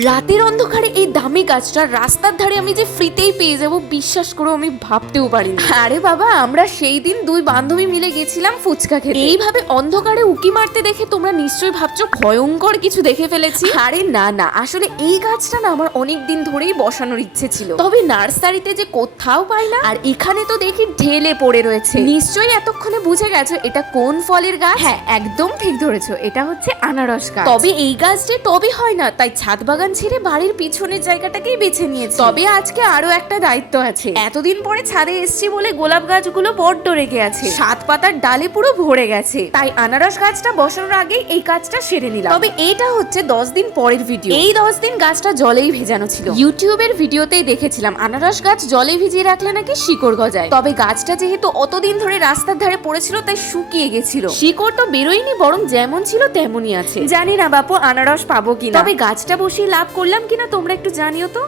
রাতের অন্ধকারে এই দামি গাছটা রাস্তার ধারে আমি যে ফ্রিতেই পেয়ে যাবো, বিশ্বাস করো আমি ভাবতেও পারিনি। আরে বাবা, আমরা সেই দিন দুই বান্ধবী মিলে গেছিলাম ফুচকা খেতে। এইভাবে অন্ধকারে উকি মারতে দেখে তোমরা নিশ্চয়ই ভাবছো ভয়ঙ্কর কিছু দেখে ফেলেছি। আরে না না, আসলে এই গাছটা না আমার অনেক দিন ধরেই বসানোর ইচ্ছে ছিল, তবে নার্সারিতে যে কোথাও পাই না। আর এখানে তো দেখি ঢেলে পড়ে রয়েছে। নিশ্চয়ই এতক্ষণে বুঝে গেছো এটা কোন ফলের গাছ। হ্যাঁ, একদম ঠিক ধরেছো, এটা হচ্ছে আনারস গাছ। তবে এই গাছটি টবে হয় না, তাই ছাদ বাগান ছেড়ে বাড়ির পিছনের জায়গাটাকেই বেছে নিয়েছি। তবে আজকে আরো একটা দায়িত্ব আছে। এতদিন পরে ছাদে এসেছি বলে গোলাপ গাছগুলো বড্ড রেগে আছে, 7 পাতার ডালে পুরো ভরে গেছে, তাই আনারস গাছটা বসানোর আগে এই কাজটা সেরে নিলাম। তবে এটা হচ্ছে 10 দিন পরের ভিডিও। এই 10 দিন গাছটা জলেই ভেজানো ছিল। ইউটিউবের ভিডিওতেই দেখেছিলাম আনারস গাছ জলে ভিজিয়ে রাখলে নাকি শিকড় গজায়। তবে গাছটা যেহেতু অতদিন ধরে রাস্তার ধারে পড়েছিল তাই শুকিয়ে গেছিল, শিকড় তো বেরোয়নি, বরং যেমন ছিল তেমনই আছে। জানি না বাপু আনারস পাবো কিনা, তবে গাছটা বসিয়ে লাভ করলাম কিনা তোমরা একটু জানিও তো।